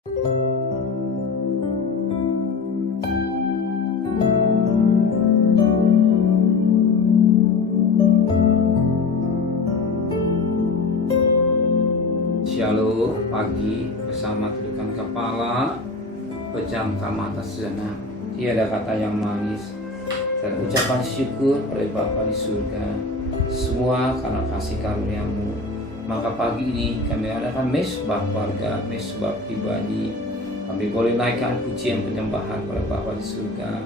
Shalom pagi bersama tundukkan kepala, pejamkan mata sejenak. Tiada kata yang manis dan ucapan syukur pada Bapa di surga, semua karena kasih karunia-Mu. Maka pagi ini kami adakan mesbah keluarga, mesbah pribadi. Kami boleh naikkan pujian penyembahan pada Bapa di surga,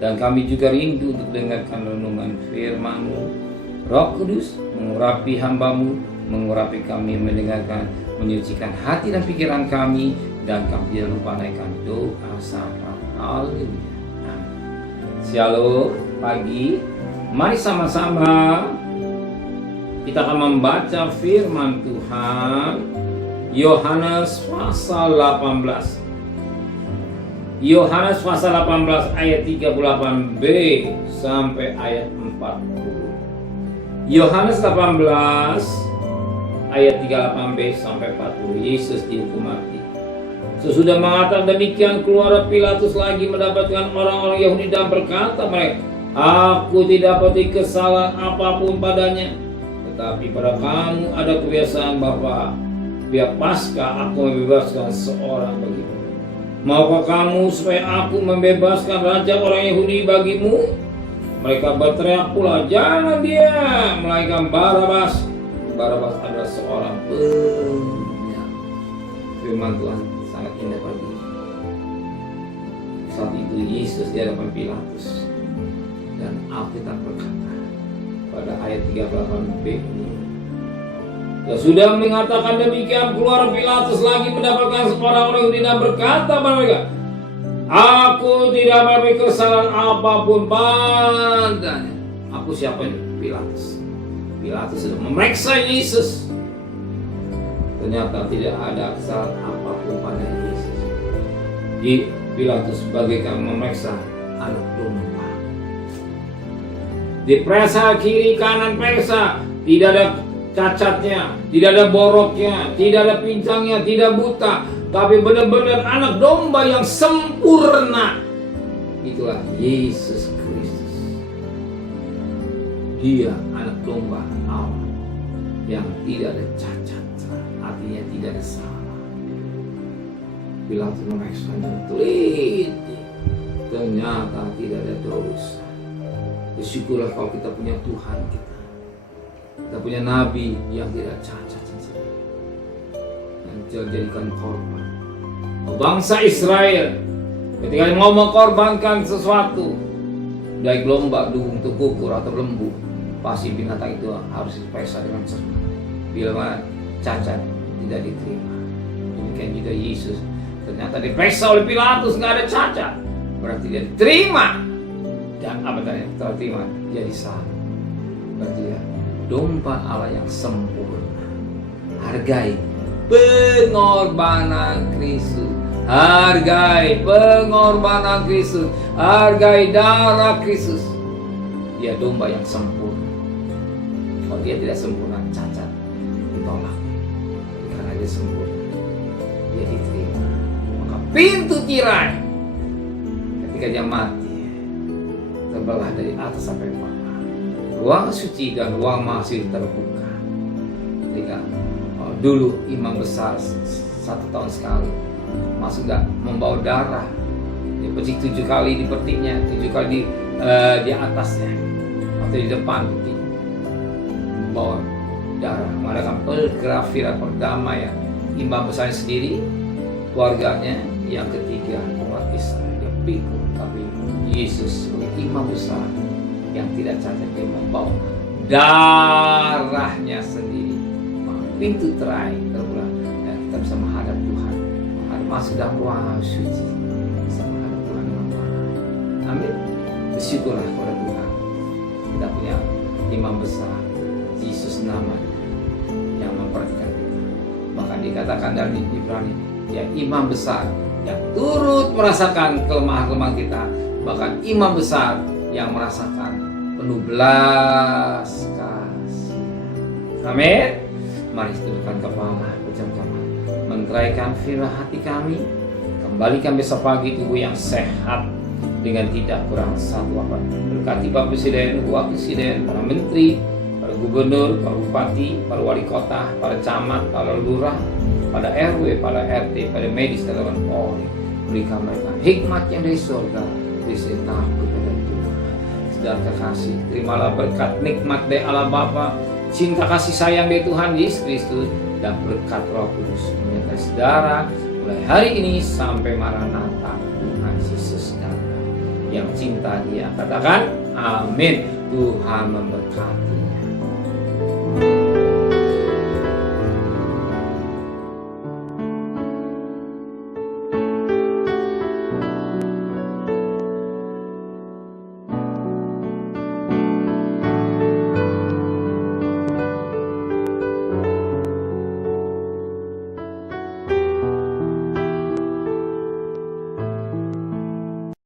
dan kami juga rindu untuk dengarkan renungan firman-Mu. Roh Kudus mengurapi hamba-Mu, mengurapi kami mendengarkan, menyucikan hati dan pikiran kami, dan kami tidak lupa naikkan doa syafaat. Haleluya. Shalom pagi. Mari sama-sama kita akan membaca firman Tuhan Yohanes pasal 18. Yohanes pasal 18 ayat 38b sampai ayat 40. Yohanes 18 ayat 38b sampai 40. Yesus dihukum mati. Sesudah mengatakan demikian, keluar Pilatus lagi mendapatkan orang-orang Yahudi dan berkata mereka, "Aku tidak dapat kesalahan apapun padanya, tetapi pada kamu ada kebiasaan bahwa biar Paskah aku membebaskan seorang bagimu. Maukah kamu supaya aku membebaskan raja orang Yahudi bagimu?" Mereka berteriak pula, "Jangan dia, melainkan Barabas." Barabas adalah seorang penyakit. Firman Tuhan sangat indah pagi. Saat itu Yesus di hadapan Pilatus, dan Alkitab berkata pada ayat 38b ini, sudah mengatakan demikian, keluar Pilatus lagi mendapatkan orang-orang Yahudi dan berkata kepada mereka, "Aku tidak memiliki kesalahan apapun padanya." Aku siapa ini? Pilatus. Pilatus sudah memeriksa Yesus. Ternyata tidak ada kesalahan apapun pada Yesus. Di Pilatus bagaikan memeriksa anak domba. Diperiksa kiri kanan periksa, tidak ada cacatnya, tidak ada boroknya, tidak ada pincangnya, tidak buta, tapi benar-benar anak domba yang sempurna. Itulah Yesus Kristus. Dia anak domba Allah yang tidak ada cacat, artinya tidak ada salah. Pilatus memeriksa teliti, ternyata tidak ada dosa. Bersyukurlah kalau kita punya Tuhan kita. Kita punya Nabi yang tidak cacat, yang dijadikan korban. Bangsa Israel ketika mau mengkorbankan sesuatu, baik lomba, dugong, tekukur atau lembu, pasti binatang itu harus diperiksa dengan cermat. Bila cacat tidak diterima. Demikian juga Yesus, ternyata diperiksa oleh Pilatus, nggak ada cacat, berarti dia diterima. Dan apa tadi terima? Jadi salah. Berarti ya domba Allah yang sempurna. Hargai pengorbanan Kristus. Hargai pengorbanan Kristus. Hargai darah Kristus. Dia domba yang sempurna. Kalau dia tidak sempurna, cacat, ditolak. Karena dia sempurna, dia diterima. Maka pintu tirai ketika dia mati terbelah dari atas sampai bawah. Ruang suci dan ruang mahsyar terbuka. Ketika dulu imam besar 1 tahun sekali masuk nggak membawa darah, dia pecik 7 kali di petinya, 7 kali di atasnya atau di depan peti, membawa darah, mengadakan pergrafiran perdamaian. Imam besar sendiri, keluarganya, yang ketiga umat Israel dia pikul. Tapi Yesus sebagai imam besar yang tidak cacat, dia membawa darahnya sendiri. Maka pintu terai terbuka dan kita bisa menghadap Tuhan, masuk dalam ruang suci, bisa menghadap Tuhan dengan baik. Amin. Bersyukurlah kepada Tuhan, kita punya imam besar, Yesus namanya, yang memperhatikan kita. Bahkan dikatakan dari Ibrani, ya imam besar yang turut merasakan kelemahan-kelemahan kita. Bahkan imam besar yang merasakan penuh belas kasih. Amin. Mari tundukkan kepala, pejamkan mata, Tenteraikan firman hati kami. Kembalikan besok pagi tubuh yang sehat dengan tidak kurang satu apa. Berkati Pak Presiden, Wakil Presiden, para menteri, para gubernur, para bupati, para wali kota, para camat, para lurah, pada RW, pada RT, pada medis, dan Polri. Berikan mereka hikmat yang dari surga, berisi takut kepada Tuhan. Saudara kekasih, terimalah berkat nikmat dari Allah Bapa, cinta kasih sayang dari Tuhan Yesus Kristus, dan berkat Roh Kudus menyertai saudara mulai hari ini sampai Maranatha Tuhan Yesus datang. Yang cinta Dia katakan amin. Tuhan memberkati.